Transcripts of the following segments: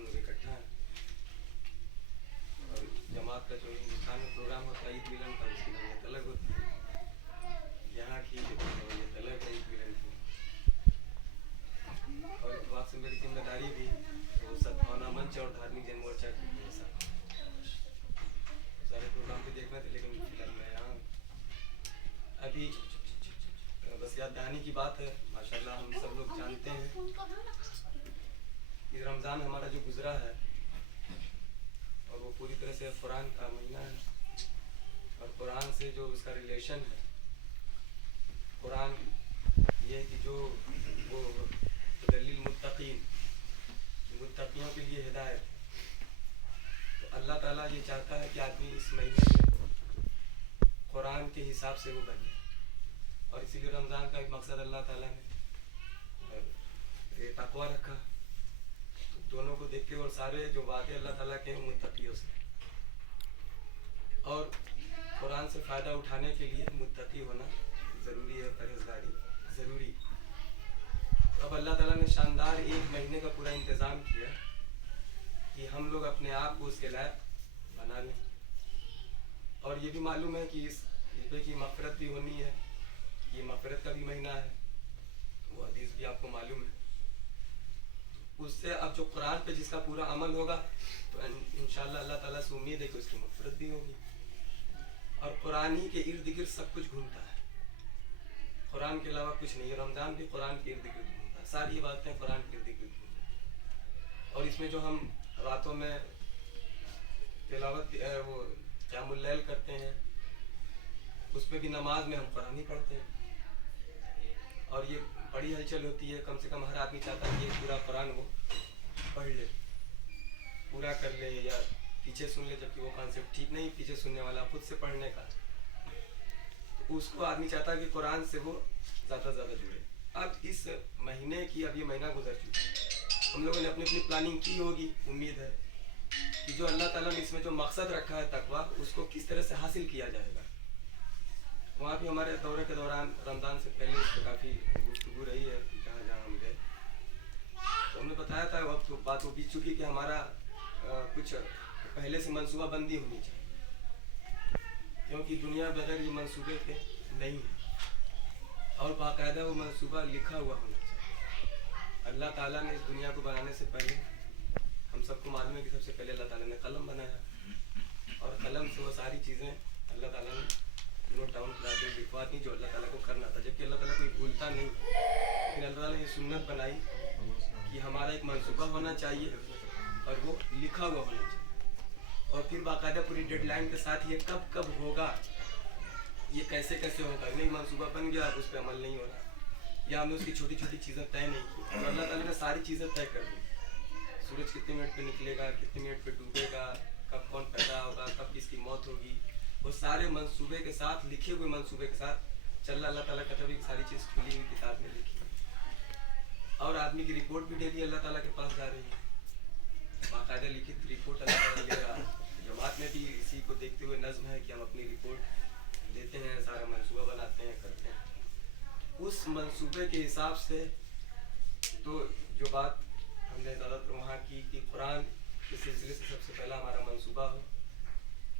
हम लोग इकट्ठा हैं और जमात का जो हिंदुस्तान में प्रोग्राम होता है ईद मिलन का, उसकी नौयत अलग होती है। यहाँ की नौयत अलग है ईद मिलन की। और इतवार से मेरी जिम्मेदारी भी वो सद्भावना मंच और धार्मिक जन मोर्चा की है। सारे प्रोग्राम भी देखना थे, लेकिन फिलहाल मैं यहाँ अभी बस याद दहानी की बात है। माशाल्लाह हम सब लोग जानते हैं कि रमज़ान हमारा जो गुजरा है और वो पूरी तरह से कुरान का महीना है और कुरान से जो उसका रिलेशन है, कुरान ये है कि जो वो दलील मुत्तकीयों के लिए हिदायत। तो अल्लाह ताला ये चाहता है कि आदमी इस महीने में कुरान के हिसाब से वो बने, और इसीलिए रमज़ान का एक मकसद अल्लाह ताला ने तकवा रखा दोनों को देख के, और सारे जो वादे अल्लाह ताला के हैं मुत्तकियों से, और कुरान से फ़ायदा उठाने के लिए मुत्तकी होना ज़रूरी है, परहेज़गारी ज़रूरी। तो अब अल्लाह ताला ने शानदार एक महीने का पूरा इंतज़ाम किया कि हम लोग अपने आप को उसके लायक बना लें। और ये भी मालूम है कि इस पे की मग़फ़िरत भी होनी है, ये मग़फ़िरत का भी महीना है, वो हदीस भी आपको मालूम है। उससे अब जो कुरान पे जिसका पूरा अमल होगा तो इंशाअल्लाह अल्लाह ताला से उम्मीद है कि उसकी मग़फ़िरत भी होगी। और कुरान ही के इर्द गिर्द सब कुछ घूमता है, कुरान के अलावा कुछ नहीं है। रमज़ान भी कुरान के इर्द गिर्द घूमता है, सारी बातें कुरान के इर्द गिर्द घूमती हैं। और इसमें जो हम रातों में तिलावत वो क़यामुल लैल करते हैं, उसमें भी नमाज में हम कुरान ही पढ़ते हैं। और ये बड़ी हलचल होती है, कम से कम हर आदमी चाहता है कि ये पूरा कुरान वो पढ़ ले, पूरा कर ले, या पीछे सुन ले, जबकि वो कॉन्सेप्ट ठीक नहीं पीछे सुनने वाला, खुद से पढ़ने का। तो उसको आदमी चाहता है कि कुरान से वो ज़्यादा से ज़्यादा जुड़े। अब इस महीने की, अब ये महीना गुजर चुका है, हम लोगों ने अपनी अपनी प्लानिंग की होगी। उम्मीद है कि जो अल्लाह ताला ने इसमें जो मकसद रखा है तकवा, उसको किस तरह से हासिल किया जाएगा। वहाँ भी हमारे दौरे के दौरान रमज़ान से पहले इस पर काफ़ी गुफ्तगू रही है, जहाँ जहाँ हम गए तो हमने बताया था, वक्त तो बात वो बीत चुकी कि हमारा कुछ पहले से मनसूबाबंदी होनी चाहिए, क्योंकि दुनिया बगैर ये मनसूबे के नहीं है, और बाकायदा वो मनसूबा लिखा हुआ होना चाहिए। अल्लाह ताला ने इस दुनिया को बनाने से पहले, हम सबको मालूम है कि सबसे पहले अल्लाह ताला ने कलम बनाया, और कलम से वो सारी चीज़ें अल्लाह ताला ने नोट डाउन करा दी, लिखवा दी जो अल्लाह ताला को करना था, जबकि अल्लाह ताला कोई भूलता नहीं। लेकिन अल्लाह ताला ने ये सुन्नत बनाई कि हमारा एक मनसूबा होना चाहिए और वो लिखा हुआ होना चाहिए, और फिर बाकायदा पूरी डेडलाइन के साथ ये कब कब होगा, ये कैसे कैसे होगा। नहीं मनसूबा बन गया, उस पर अमल नहीं हो रहा, या हमने उसकी छोटी छोटी चीज़ें तय नहीं की, और अल्लाह ताला ने सारी चीज़ें तय कर दी। सूरज कितने मिनट पे निकलेगा, कितने मिनट पे डूबेगा, कब कौन पैदा होगा, कब किसकी मौत होगी, वो सारे मंसूबे के साथ, लिखे हुए मंसूबे के साथ चल अल्लाह ताला कहता है कि सारी चीज़ खुली हुई किताब में लिखी है। और आदमी की रिपोर्ट भी डेली अल्लाह ताला के पास जा रही है, बाकायदा लिखित रिपोर्ट अल्लाह ताला ले रहा है। जमात में भी इसी को देखते हुए नज़्म है कि हम अपनी रिपोर्ट देते हैं, सारा मंसूबा बनाते हैं, करते हैं। उस मंसूबे के हिसाब से तो जो बात हमने ज़्यादातर वहाँ की कि कुरान के सिलसिले से सबसे पहला हमारा मंसूबा हो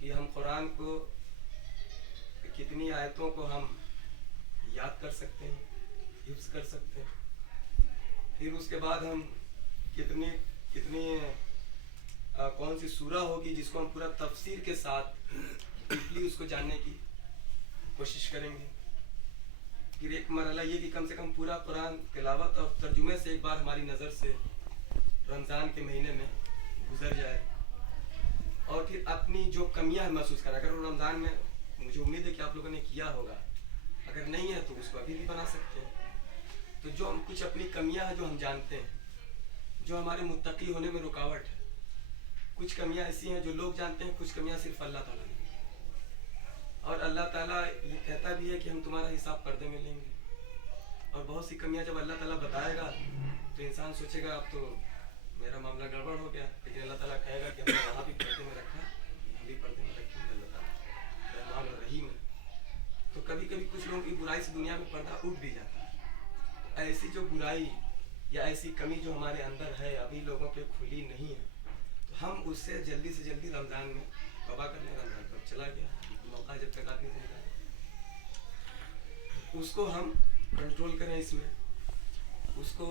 कि हम कुरान को कितनी आयतों को हम याद कर सकते हैं, हिफ्ज़ कर सकते हैं, फिर उसके बाद हम कितनी कौन सी सूरा होगी जिसको हम पूरा तफसीर के साथ डीपली उसको जानने की कोशिश करेंगे। फिर एक मरहला ये कि कम से कम पूरा कुरान तिलावत और तर्जुमे से एक बार हमारी नज़र से रमज़ान के महीने में गुजर जाए, और फिर अपनी जो कमियां महसूस करें। अगर वो रमज़ान में, मुझे उम्मीद है कि आप लोगों ने किया होगा, अगर नहीं है तो उसको अभी भी बना सकते हैं। तो जो हम कुछ अपनी कमियां हैं जो हम जानते हैं, जो हमारे मुत्तकी होने में रुकावट है, कुछ कमियां ऐसी हैं जो लोग जानते हैं, कुछ कमियां सिर्फ अल्लाह ताला ने। और अल्लाह ताला ये कहता भी है कि हम तुम्हारा हिसाब पर्दे में लेंगे, और बहुत सी कमियां जब अल्लाह ताला बताएगा तो इंसान सोचेगा अब तो मेरा मामला गड़बड़ हो गया, लेकिन अल्लाह ताला कहेगा कि हमने वहाँ भी पर्दे में रखा, हम भी पर्दे में रखेंगे। अल्लाह ताला रहमान और रहीम है। तो कभी कभी कुछ लोगों की बुराई से दुनिया में पर्दा उठ भी जाता है। तो ऐसी जो बुराई या ऐसी कमी जो हमारे अंदर है, अभी लोगों पे खुली नहीं है, उससे जल्दी से जल्दी रमज़ान में तौबा कर लें। रमज़ान तो अब चला गया, मौका जब तक आदमी जिंदा है उसको हम कंट्रोल करें। इसमें उसको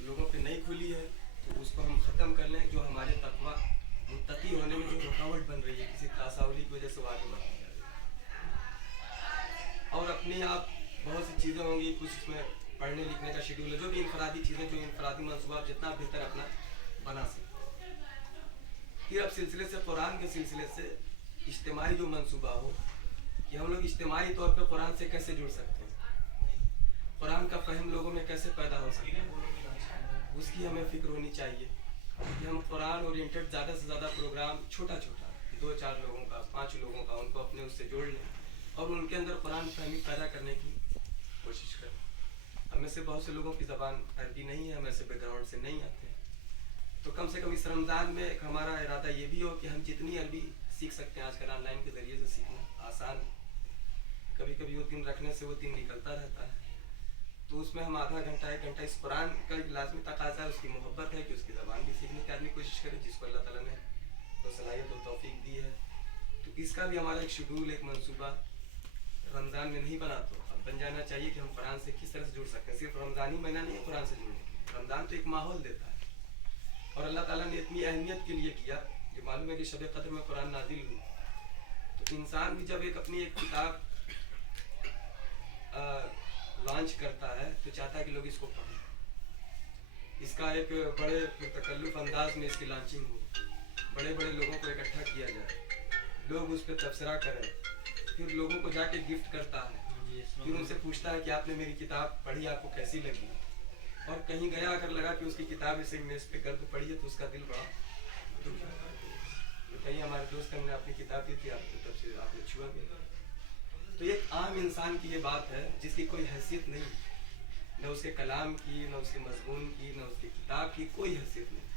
लोगों पे नहीं खुली है तो उसको हम ख़त्म कर लें, जो हमारे तकवा मुत्तकी होने में जो रुकावट बन रही है किसी तासावली की वजह से वो आगे बढ़ती जा रही है। और अपने आप बहुत सी चीज़ें होंगी, कुछ इसमें पढ़ने लिखने का शेड्यूल है, जो भी इनफरादी चीज़ें, जो इनफरादी मनसूबा आप जितना बेहतर अपना बना सकते हैं। फिर अब सिलसिले से कुरान के सिलसिले से इज्तिमाई जो मनसूबा हो कि हम लोग इज्तिमाई तौर पर कुरान से कैसे जुड़ सकते हैं, कुरान का फ़हम लोगों में कैसे पैदा हो सकता है, उसकी हमें फ़िक्र होनी चाहिए कि हम कुरान ओरिएंटेड ज़्यादा से ज़्यादा प्रोग्राम छोटा छोटा 2-4 लोगों का 5 लोगों का उनको अपने उससे जोड़ लें और उनके अंदर कुरान फ़हमी पैदा करने की कोशिश करें। हमें से बहुत से लोगों की ज़बान अरबी नहीं है, हम ऐसे बैकग्राउंड से नहीं आते हैं, तो कम से कम इस रमज़ान में एक हमारा इरादा ये भी हो कि हम जितनी अरबी सीख सकते हैं, आजकल ऑनलाइन के ज़रिए से सीखना आसान है। कभी कभी वो दिन रखने से वो दिन निकलता रहता है, तो उसमें हम आधा घंटा 1 घंटा इस कुरान का लाजमी तकाज़ा है, उसकी मोहब्बत है कि उसकी ज़बान भी सीखने की आदमी कोशिश करे, जिसको अल्लाह ताला ने तो सलाहियत और तौफीक दी है। तो इसका भी हमारा एक शेड्यूल, एक मंसूबा रमज़ान में नहीं बना तो अब बन जाना चाहिए कि हम कुरान से किस तरह से जुड़ सकते हैं। सिर्फ रमज़ान ही महीना नहीं है कुरान से जुड़ने के, रमज़ान तो एक माहौल देता है और अल्लाह ताला ने इतनी अहमियत के लिए किया। ये मालूम है कि शब क़द्र में कुरान नाजिल हुई, तो इंसान भी जब अपनी एक किताब लॉन्च करता है तो चाहता है कि लोग इसको पढ़ें। इसका एक बड़े तकल्लुफ़ अंदाज में इसकी लॉन्चिंग हो, बड़े बड़े लोगों को इकट्ठा किया जाए, लोग उस पर तबसरा करें, फिर लोगों को जाके गिफ्ट करता है, फिर उनसे पूछता है कि आपने मेरी किताब पढ़ी, आपको कैसी लगी। और कहीं गया अगर लगा कि उसकी किताब इसे मेज़ पे कर तो पढ़ी है तो उसका दिल बड़ा दुख है। तो कहीं हमारे दोस्त ने अपनी किताब दी थी, आपको तब से आपने छुआ भी। तो एक आम इंसान की ये बात है जिसकी कोई हैसियत नहीं, न उसके कलाम की, न उसके मजमून की, न उसकी किताब की कोई हैसियत नहीं,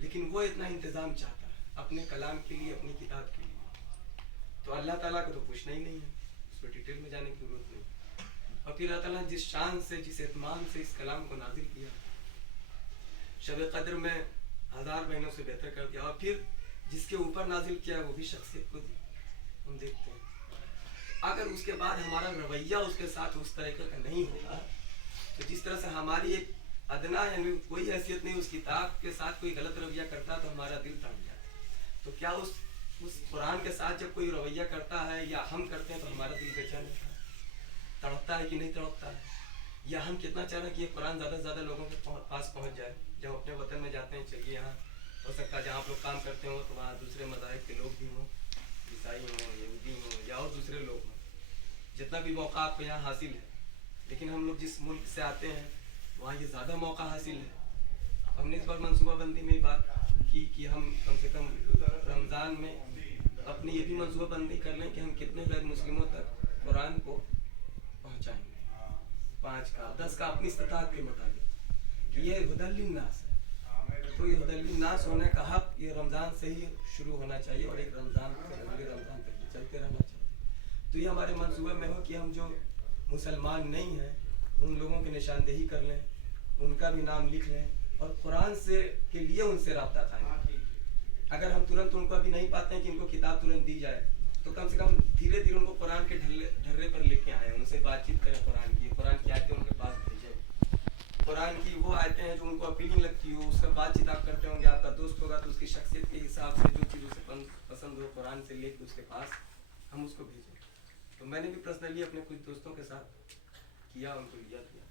लेकिन वो इतना इंतज़ाम चाहता है अपने कलाम के लिए, अपनी किताब के लिए। तो अल्लाह ताला को तो पूछना ही नहीं है, उसमें डिटेल में जाने की जरूरत नहीं। और फिर अल्लाह ताला जिस शान से, जिस एहतमाम से इस कलाम को नाजिल किया, शब क़द्र में 1000 महीनों से बेहतर कर दिया, और फिर जिसके ऊपर नाजिल किया वो भी शख्सियत को दी। हम देखते हैं अगर उसके बाद हमारा रवैया उसके साथ उस तरीके का नहीं होगा, तो जिस तरह से हमारी एक अदना यानी कोई हैसियत नहीं, उस किताब के साथ कोई गलत रवैया करता तो हमारा दिल तड़प जाता। तो क्या उस कुरान के साथ जब कोई रवैया करता है या हम करते हैं तो हमारा दिल बेचैन होता है, तड़पता है कि नहीं तड़पता है, या हम कितना चाह रहे हैं कि ये कुरान ज़्यादा से ज़्यादा लोगों के पास पहुँच जाए। जब अपने वतन में जाते हैं, चलिए यहाँ हो सकता है जहाँ आप लोग काम करते हो तो वहाँ दूसरे मज़ाहिब के लोग भी हों, ईसाई हों, यहूदी हों या और दूसरे लोग हों, जितना भी मौका आपको यहाँ हासिल है, लेकिन हम लोग जिस मुल्क से आते हैं वहाँ ये ज़्यादा मौका हासिल है। हमने इस बार मनसूबाबंदी में बात की कि हम कम से कम रमज़ान में अपनी ये भी मनसूबाबंदी कर लें कि हम कितने गैर मुस्लिमों तक कुरान को पहुँचाएँगे, 5 का 10 का अपनी इस्तिताअत के मुताबिक, कि ये हुदल्लिन्नास है। तो ये हुदल्लिन्नास होने का हक ये रमज़ान से ही शुरू होना चाहिए और एक रमज़ान से अगले रमज़ान तक चलते रहना चाहिए। तो ये हमारे मंसूबे में हो कि हम जो मुसलमान नहीं हैं उन लोगों की निशानदेही कर लें, उनका भी नाम लिख लें और कुरान से के लिए उनसे रब्ता कायम करें। अगर हम तुरंत उनको अभी नहीं पाते हैं कि इनको किताब तुरंत दी जाए, तो कम से कम धीरे धीरे उनको कुरान के ढर्रे पर लेके आए, उनसे बातचीत करें, कुरान की आयतें उनके पास भेजें। कुरान की वो आयतें हैं जो उनको अपीलिंग लगती हो, उसका बातचीत आप करते होंगे, आपका दोस्त होगा तो उसकी शख्सियत के हिसाब से जो चीज़ उसे पसंद हो कुरान से लेकर उसके पास हम उसको भेजें। तो मैंने भी पर्सनली अपने कुछ दोस्तों के साथ किया, उनको लिया दिया।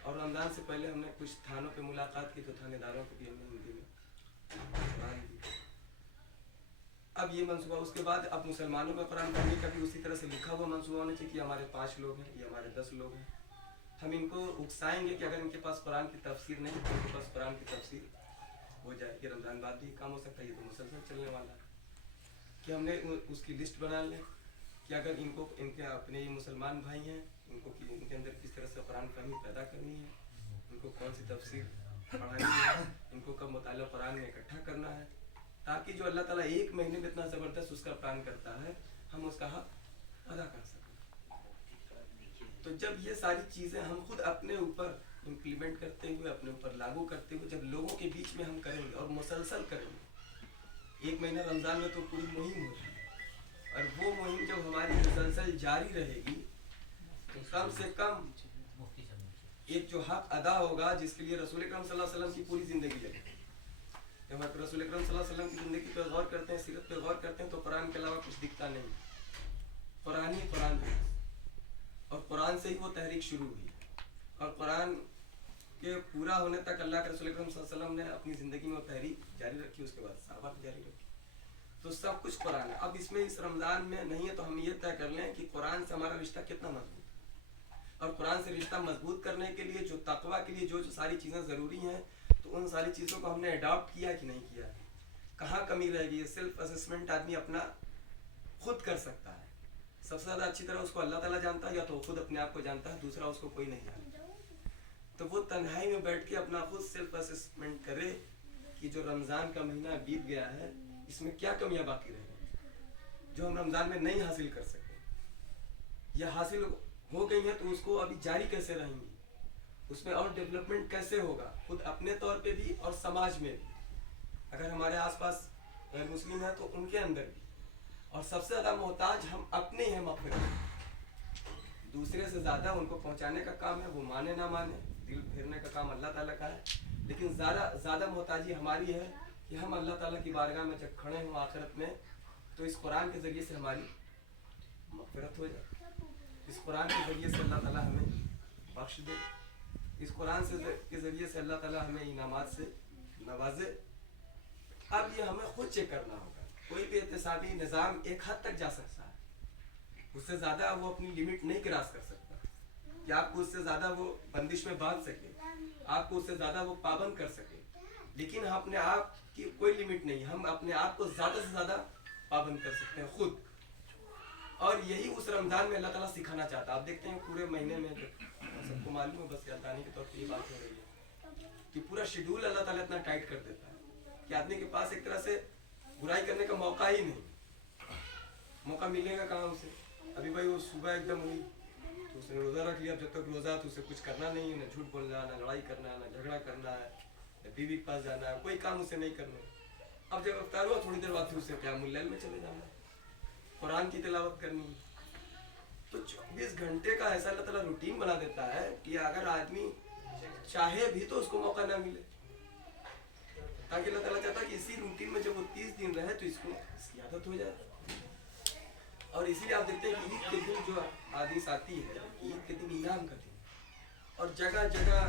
और रमज़ान से पहले हमने कुछ थानों पे मुलाकात की, तो थानेदारों को भी हमने हिंदी में कुरान दी। अब ये मंसूबा उसके बाद अब मुसलमानों में कुरान पढ़ने का भी उसी तरह से लिखा हुआ मंसूबा होना चाहिए कि हमारे 5 लोग हैं, ये हमारे 10 लोग हैं। हम इनको उकसाएंगे कि अगर इनके पास कुरान की तफसीर नहीं है तो इनके पास कुरान की तफसीर हो जाए। कि रमज़ान बाद भी काम हो सकता है, ये तो मुसलसल चलने वाला है। कि हमने उसकी लिस्ट बना लें कि अगर इनको, इनके अपने ये मुसलमान भाई हैं, इनको कि इनके अंदर किस तरह से कुरान फहमी पैदा करनी है, इनको कौन सी तफसीर पढ़ानी है, इनको कब मुताला कुरान में इकट्ठा करना है, ताकि जो अल्लाह ताला 1 महीने में इतना ज़बरदस्त उसका प्लान करता है हम उसका हक अदा कर सकें। तो जब ये सारी चीज़ें हम खुद अपने ऊपर इम्प्लीमेंट करते हुए, अपने ऊपर लागू करते हुए जब लोगों के बीच में हम करेंगे और मुसलसल करेंगे, एक महीना रमज़ान में तो पूरी मुहिम होती है, और वो मुहिम जब हमारी मुसलसल जारी रहेगी तो कम से कम एक जो हक अदा होगा जिसके लिए रसूल अकरम सल्लल्लाहु अलैहि वसल्लम की पूरी ज़िंदगी लगी। जब हम रसूल अकरम सल्लल्लाहु अलैहि वसल्लम की ज़िंदगी पर गौर करते हैं, सीरत पर गौर करते हैं, तो कुरान के अलावा कुछ दिखता नहीं, कुरान ही कुरान है, और कुरान से ही वो तहरीक शुरू हुई, और कुरान के पूरा होने तक अल्लाह के रसूल अकरम सल्लल्लाहु अलैहि वसल्लम ने अपनी ज़िंदगी में तहरीक जारी रखी, उसके बाद सहाबा ने जारी रखी, तो सब कुछ कुरान है। अब इसमें इस रमज़ान में नहीं है तो हम ये तय कर लें कि कुरान से हमारा रिश्ता कितना मजबूत है, और कुरान से रिश्ता मजबूत करने के लिए जो तकवा के लिए जो जो सारी चीज़ें ज़रूरी हैं, तो उन सारी चीज़ों को हमने अडॉप्ट किया कि नहीं किया, कहाँ कमी रह गई है। सेल्फ असेसमेंट आदमी अपना खुद कर सकता है, सबसे ज़्यादा अच्छी तरह उसको अल्लाह ताला जानता है, या तो खुद अपने आप को जानता है, दूसरा उसको कोई नहीं जानता। तो वो तन्हाई में बैठ के अपना खुद सेल्फ असेसमेंट करे कि जो रमज़ान का महीना बीत गया है इसमें क्या कमियां बाकी रह गई जो हम रमज़ान में नहीं हासिल कर सके, या हासिल हो गई हैं तो उसको अभी जारी कैसे रहेंगी, उसमें और डेवलपमेंट कैसे होगा, खुद अपने तौर पे भी और समाज में भी। अगर हमारे आसपास गैर मुस्लिम है तो उनके अंदर भी, और सबसे ज़्यादा मोहताज हम अपने हैं मग़फ़िरत, दूसरे से ज़्यादा उनको पहुँचाने का काम है, वो माने ना माने, दिल फेरने का काम अल्लाह ताला का है, लेकिन ज़्यादा मोहताजी हमारी है कि हम अल्लाह ताला की बारगाह में जब खड़े हों आखिरत में, तो इस कुरान के ज़रिए से हमारी मग़फ़िरत हो जाए, इस कुरान के ज़रिए से अल्लाह ताला हमें बख्श दे, इस कुरान से के ज़रिए से अल्लाह ताला हमें इनामात से नवाजे। अब ये हमें खुद चेक करना होगा, कोई भी एहतिसाबी निज़ाम एक हद तक जा सकता है, उससे ज़्यादा वो अपनी लिमिट नहीं क्रॉस कर सकता, कि आपको उससे ज़्यादा वो बंदिश में बांध सके, आपको उससे ज़्यादा वो पाबंद कर सके, लेकिन हम अपने आप की कोई लिमिट नहीं, हम अपने आप को ज़्यादा से ज़्यादा पाबंद कर सकते हैं खुद, और यही उस रमज़ान में अल्लाह ताला सिखाना चाहता है। आप देखते हैं पूरे महीने में सबको मालूम है, बस यादानी के तौर पर ये बात हो रही है कि पूरा शेड्यूल अल्लाह ताला इतना टाइट कर देता है कि आदमी के पास एक तरह से बुराई करने का मौका ही नहीं, मौका मिलेगा कहाँ उसे। अभी भाई वो सुबह एकदम हुई तो उसने रोज़ा रख लिया, जब तक रोज़ा तो उसे कुछ करना नहीं है, ना झूठ बोलना, ना लड़ाई करना, ना झगड़ा करना है, ना बीवी के पास जाना है, कोई काम उसे नहीं करना। अब जब अफ्तार हुआ थोड़ी देर बाद उसे क़यामुल लैल में चले जाना, कुरान की तिलावत करनी, तो 24 घंटे का ऐसा अल्लाह ताला रूटीन बना देता है कि अगर आदमी चाहे भी तो उसको मौका ना मिले, ताकि अल्लाह ताला चाहता है कि इसी रूटीन में जब वो 30 दिन रहे तो इसको इसकी आदत हो जाए। और इसीलिए आप देखते हैं कि ईद के दिन जो हदीस आती है, ईद के दिन इनाम का दिन, और जगह जगह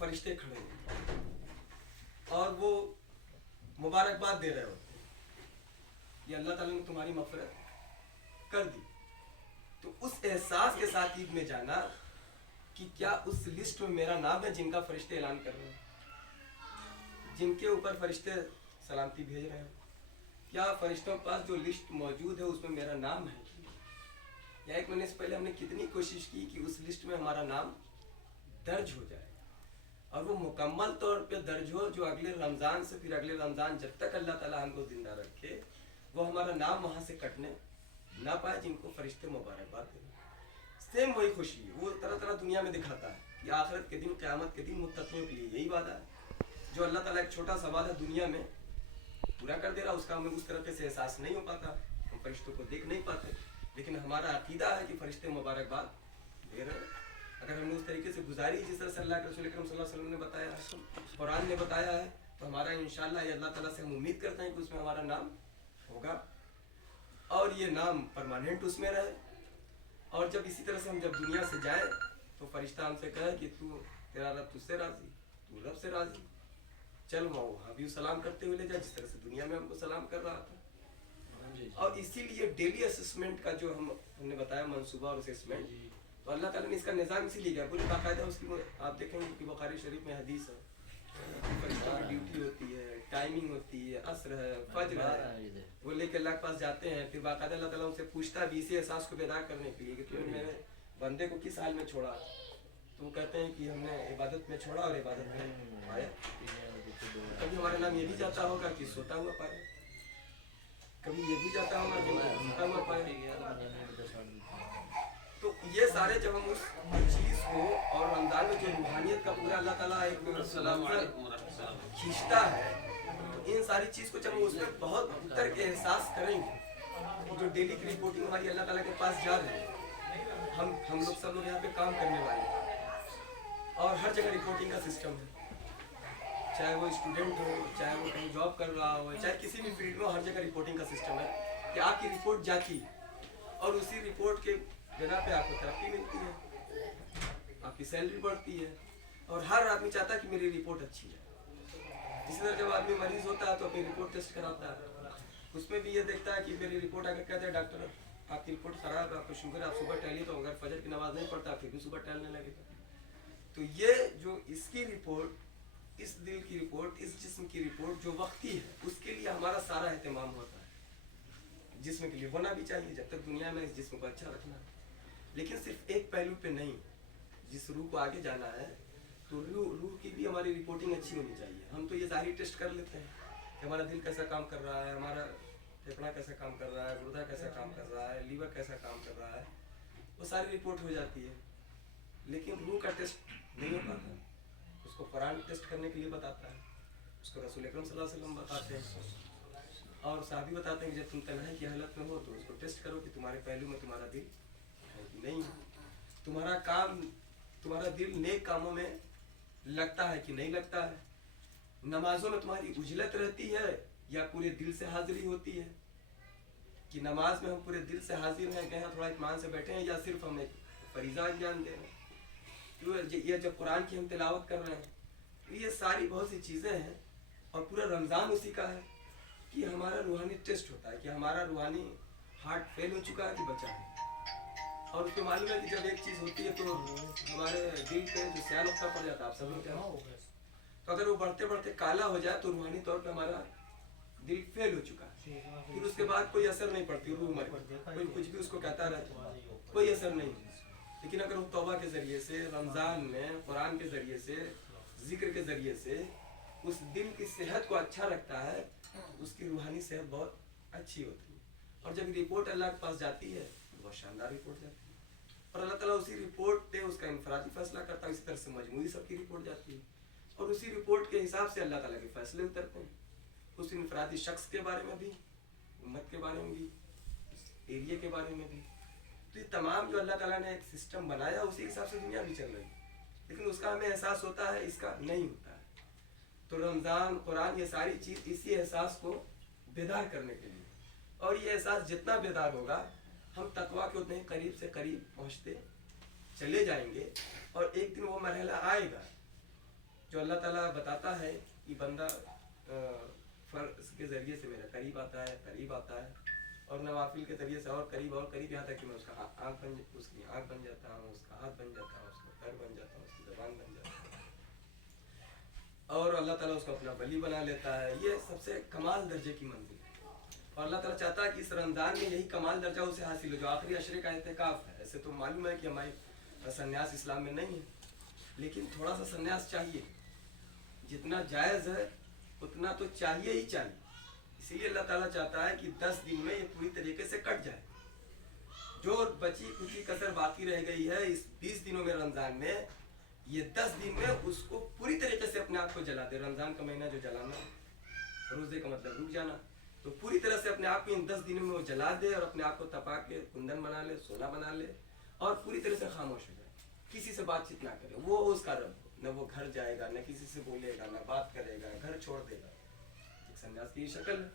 फरिश्ते खड़े हैं और वो मुबारकबाद दे रहे होते हैं, ये अल्लाह ताला ने तुम्हारी मग़फ़िरत कर दी। तो उस एहसास के साथ ईद में जाना कि क्या उस लिस्ट में मेरा नाम है जिनका फरिश्ते ऐलान कर रहे हैं, जिनके ऊपर फरिश्ते सलामती भेज रहे हैं, क्या फरिश्तों के पास जो लिस्ट मौजूद है उसमें मेरा नाम है, या एक महीने से पहले हमने कितनी कोशिश की कि उस लिस्ट में हमारा नाम दर्ज हो जाए, और वो मुकम्मल तौर पे दर्ज हो, जो अगले रमज़ान से फिर अगले रमज़ान जब तक अल्लाह ताला हमको जिंदा रखे वो हमारा नाम वहाँ से कटने ना पाए, जिनको फरिश्ते मुबारकबाद दें। सेम वही खुशी वो तरह तरह दुनिया में दिखाता है कि आखिरत के दिन, क़यामत के दिन मुत्तक़ियों के लिए यही वादा है, जो अल्लाह ताला एक छोटा सा वादा दुनिया में पूरा कर दे रहा, उसका हमें उस तरह से एहसास नहीं हो पाता, हम फरिश्तों को देख नहीं पाते, लेकिन हमारा अकीदा है कि फरिश्ते मुबारकबाद दे रहे हैं। अगर हमने उस तरीके से गुजारी जिस तरह से अल्लाह के रसूल अकरम सल्लल्लाहु अलैहि वसल्लम ने बताया है, कुरान ने बताया है, तो हमारा इंशाअल्लाह ये अल्लाह ताला से हम उम्मीद करते हैं कि उसमें हमारा नाम होगा, और ये नाम परमानेंट उसमें रहे। और जब इसी तरह से हम जब दुनिया से जाए तो फरिश्ता हमसे कहे कि तू, तेरा रब तुझसे राज़ी, तू रब से राज़ी, चल वहाँ भी सलाम करते हुए ले जा जिस तरह से दुनिया में हमको सलाम कर रहा था। और इसीलिए डेली असेसमेंट का जो हमने बताया मनसूबा और असेसमेंट, तो अल्लाह ताला ने इसका निज़ाम इसीलिए किया, पूरी बाकायदा उसकी आप देखेंगे कि बुखारी शरीफ में हदीस है, फरिश्तों की ड्यूटी होती है, टाइमिंग होती है, असर है, फज्र है, वो लेके अल्लाह के पास जाते हैं, फिर बाकायदा अल्लाह ताला उनसे पूछता है इसी एहसास को बेदार करने के लिए कि तुमने मेरे बंदे को किस हाल में छोड़ा, तो वो कहते हैं कि हमने इबादत में छोड़ा और इबादत में पाया। कभी हमारा नाम ये भी जाता होगा कि सोता हुआ पाया, कभी ये भी जाता होगा कि सोता हुआ पाया। तो ये सारे जब हम उस चीज़ को, और रमज़ान में जो रूहानियत का पूरा अल्लाह ताला एक खींचता है, तो इन सारी चीज़ को जब हम उसमें बहुत उतर के एहसास करेंगे, जो डेली की रिपोर्टिंग हमारी अल्लाह ताला के पास जा रही है, हम लोग सब लोग यहाँ पे काम करने वाले हैं और हर जगह रिपोर्टिंग का सिस्टम है, चाहे वो स्टूडेंट हो, चाहे वो कहीं जॉब कर रहा हो, चाहे किसी भी फील्ड में, हर जगह रिपोर्टिंग का सिस्टम है कि आपकी रिपोर्ट जाती और उसी रिपोर्ट के जगह पे आपको तरक्की मिलती है, आपकी सैलरी बढ़ती है और हर आदमी चाहता है कि मेरी रिपोर्ट अच्छी है। इसी तरह जब आदमी मरीज होता है तो अपनी रिपोर्ट टेस्ट कराता है, उसमें भी ये देखता है कि मेरी रिपोर्ट अगर कहते हैं डॉक्टर आपकी रिपोर्ट खराब है, आपको शुगर, आप सुबह टहलिए, तो अगर फजर की नमाज नहीं पढ़ता फिर भी सुबह टहलने लगेगा। तो ये जो इसकी रिपोर्ट, इस दिल की रिपोर्ट, इस जिस्म की रिपोर्ट जो वक्ती है, उसके लिए हमारा सारा एहतमाम होता है। जिस्म के लिए होना भी चाहिए जब तक दुनिया में इस जिस्म को अच्छा रखना है, लेकिन सिर्फ एक पहलू पे नहीं, जिस रूह को आगे जाना है तो रूह की भी हमारी रिपोर्टिंग अच्छी होनी चाहिए। हम तो ये ज़ाहिरी टेस्ट कर लेते हैं कि हमारा दिल कैसा काम कर रहा है, हमारा फेफड़ा कैसा काम कर रहा है, गुर्दा कैसा काम कर रहा है, लीवर कैसा काम कर रहा है, वो सारी रिपोर्ट हो जाती है, लेकिन रूह का टेस्ट नहीं हो पाता। उसको कुरान टेस्ट करने के लिए बताता है, उसको रसूल अकरम सल्लल्लाहु अलैहि वसल्लम बताते हैं और साहबी बताते हैं कि जब तुम तन्हाई की हालत में हो तो उसको टेस्ट करो कि तुम्हारे पहलू में तुम्हारा दिल है कि नहीं, तुम्हारा दिल नेक कामों में लगता है कि नहीं लगता है, नमाजों में तुम्हारी उजलत रहती है या पूरे दिल से हाजिरी होती है, कि नमाज में हम पूरे दिल से हाजिर हैं, कहीं थोड़ा इत्मीनान से बैठे हैं या सिर्फ हम एक फरीज़ा अंजाम दे रहे हैं। ये जब कुरान की हम तिलावत कर रहे हैं तो ये सारी बहुत सी चीज़ें हैं और पूरा रमज़ान उसी का है कि हमारा रूहानी टेस्ट होता है कि हमारा रूहानी हार्ट फेल हो चुका है कि बचा है। और उसको मालूम है कि जब एक चीज़ होती है तो हमारे दिल पे जो स्याह नुक्ता पड़ जाता है, आप सब लोग क्या, तो अगर वो बढ़ते बढ़ते काला हो जाए तो रूहानी तौर पे हमारा दिल फेल हो चुका है, फिर उसके बाद कोई असर नहीं पड़ती, रूह मर गई, कोई कुछ भी उसको कहता रहता है, कोई असर नहीं। लेकिन अगर वो तौबा के ज़रिए से, रमज़ान में कुरान के ज़रिए से, ज़िक्र के ज़रिए से उस दिल की सेहत को अच्छा रखता है, उसकी रूहानी सेहत बहुत अच्छी होती है। और जब रिपोर्ट अल्लाह के पास जाती है बहुत शानदार रिपोर्ट जाती है और अल्लाह ताला उसी रिपोर्ट पे उसका इनफरादी फैसला करता है। इसी तरह से मजमूई सबकी रिपोर्ट जाती है और उसी रिपोर्ट के हिसाब से अल्लाह ताला के फैसले उतरते हैं, उस इनफरादी शख्स के बारे में भी, उम्मत के बारे में भी, एरिया के बारे में भी। तो ये तमाम जो अल्लाह ताला ने एक सिस्टम बनाया उसी हिसाब से दुनिया भी चल रही है, लेकिन उसका हमें एहसास होता है, इसका नहीं होता है। तो रमज़ान, कुरान, ये सारी चीज़ इसी एहसास को बेदार करने के लिए, और ये एहसास जितना बेदार होगा हम तकवा के उतने करीब से करीब पहुँचते चले जाएंगे। और एक दिन वो मरहला आएगा जो अल्लाह ताला बताता है कि बंदा फर्ज के ज़रिए से मेरा करीब आता है और नवाफिल के ज़रिए से और करीब, यहाँ तक कि मैं उसकी आँख बन जाता हूँ, उसका हाथ बन जाता हूँ, उसका पैर बन जाता हूँ, उसकी ज़बान बन जाता है और अल्लाह ताला उसको अपना वली बना लेता है। ये सबसे कमाल दर्जे की मंजिल है और अल्लाह ताला चाहता है कि इस रमज़ान में यही कमाल दर्जा उसे हासिल हो जो आखिरी अशरे का एहतिकाफ है। ऐसे तो मालूम है कि हमारे संन्यास इस्लाम में नहीं है, लेकिन थोड़ा सा संन्यास चाहिए, जितना जायज़ है उतना तो चाहिए ही चाहिए। इसीलिए अल्लाह ताला चाहता है कि 10 दिन में ये पूरी तरीके से कट जाए। जो बची कुची कसर बाकी रह गई है इस 20 दिनों में रमज़ान में, ये 10 दिन में उसको पूरी तरीके से अपने आप को जला दे। रमज़ान का महीना जो जलाना, रोज़े का मतलब रुक जाना, तो पूरी तरह से अपने आप को इन 10 दिनों में वो जला दे और अपने आप को तपा के कुंदन बना ले, सोना बना ले और पूरी तरह से खामोश हो जाए, किसी से बातचीत ना करे। वो उसका रब, न वो घर जाएगा, न किसी से बोलेगा, न बात करेगा, घर छोड़ देगा। एक सन्यास की शक्ल है।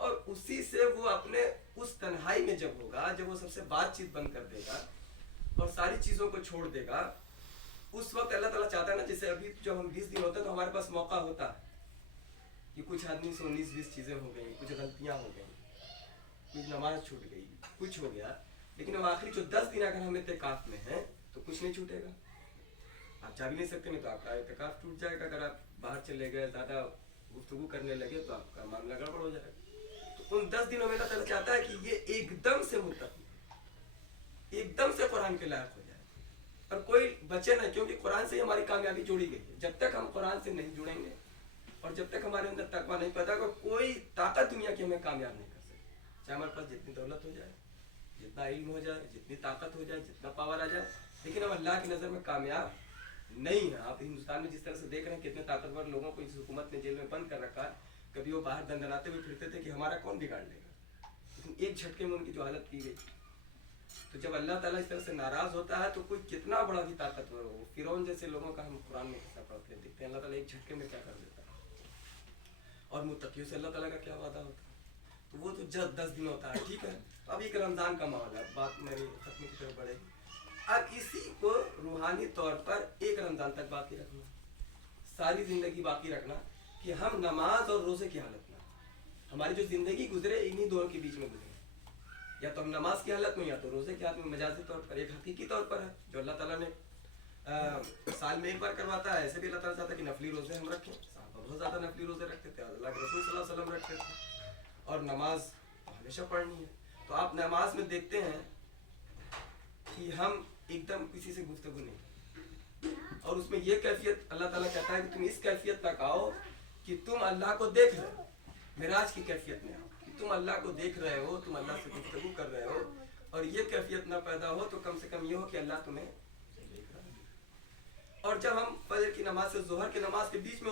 और उसी से वो अपने उस तन्हाई में जब होगा, जब वो सबसे बातचीत बंद कर देगा और सारी चीज़ों को छोड़ देगा, उस वक्त अल्लाह ताला चाहता है ना, जैसे अभी जब हम 20 दिन होते हैं तो हमारे पास मौका होता है कि कुछ आदमी से 19-20 चीज़ें हो गई, कुछ गलतियाँ हो गई, कुछ नमाज छूट गई, कुछ हो गया, लेकिन अब आखिरी जो 10 दिन अगर हम एहतिकाफ में हैं तो कुछ नहीं छूटेगा। आप जा भी नहीं सकते, नहीं तो आपका एहतिकाफ टूट जाएगा। अगर आप बाहर चले गए, ज़्यादा गुफ्तगू करने लगे तो आपका मामला गड़बड़ हो जाएगा। तो उन 10 दिनों में अल्लाह ताला चाहता है कि ये एकदम से मुत्तकी, एकदम से कुरान के लायक हो जाए और कोई बचे ना, क्योंकि कुरान से हमारी कामयाबी जुड़ी गई है। जब तक हम कुरान से नहीं जुड़ेंगे और जब तक हमारे अंदर तकवा नहीं पैदा होगा, कोई ताकत दुनिया की हमें कामयाब नहीं कर सकती। चाहे हमारे पास जितनी दौलत हो जाए, जितना इल्म हो जाए, जितनी ताकत हो जाए, जितना पावर आ जाए, लेकिन हम अल्लाह की नज़र में कामयाब नहीं है। आप हिंदुस्तान में जिस तरह से देख रहे हैं कितने ताकतवर लोगों को इस हुकूमत ने जेल में बंद कर रखा है, कभी वो बाहर दंदनाते हुए फिरते थे कि हमारा कौन बिगाड़ लेगा, लेकिन एक झटके में उनकी जो हालत की गई। तो जब अल्लाह ताला इस तरह से नाराज होता है तो कोई कितना बड़ा भी ताकतवर हो, फिरौन जैसे लोगों का हम कुरान में किस्सा पढ़ते हैं, देखते हैं अल्लाह ताला एक झटके में क्या कर देता है। और मुत्तकियों से अल्लाह ताला का क्या वादा होता है। तो वो तो जब 10 दिन होता है, ठीक है, अब एक रमज़ान का माहौल है, बात मेरी खत्म की तरफ बढ़ेगी। अब इसी को रूहानी तौर पर एक रमज़ान तक बाकी रखना, सारी ज़िंदगी बाकी रखना कि हम नमाज और रोज़े की हालत में, हमारी जो ज़िंदगी गुजरे इन्हीं दोनों के बीच में गुजरे, या तो हम नमाज की हालत में या तो रोज़े की हालत में। मजाजी तौर पर एक हकीकी तौर पर है जो अल्लाह ताला ने साल में एक बार करवाता है। ऐसे भी अल्लाह ताला चाहता है कि नफली रोज़े हम रखें, साहबा बहुत ज़्यादा नफली रोज़े रखते थे, अल्लाह के रसूल सल्लल्लाहु अलैहि वसल्लम रखते थे, और नमाज तो हमेशा पढ़नी है। तो आप नमाज में देखते हैं कि हम एकदम किसी से गुफ्तगू नहीं, और उसमें ये कैफियत अल्लाह ताला कहता है कि तुम इस कैफियत तक आओ कि तुम अल्लाह को देख रहे हो, मिराज की कैफियत में आओ कि तुम अल्लाह को देख रहे हो, तुम अल्लाह से गुफ्तगू कर रहे हो, और ये कैफियत ना पैदा हो तो कम से कम ये हो कि अल्लाह तुम्हें देख रहा है। और जब हम फजर की नमाज से जोहर की नमाज के बीच में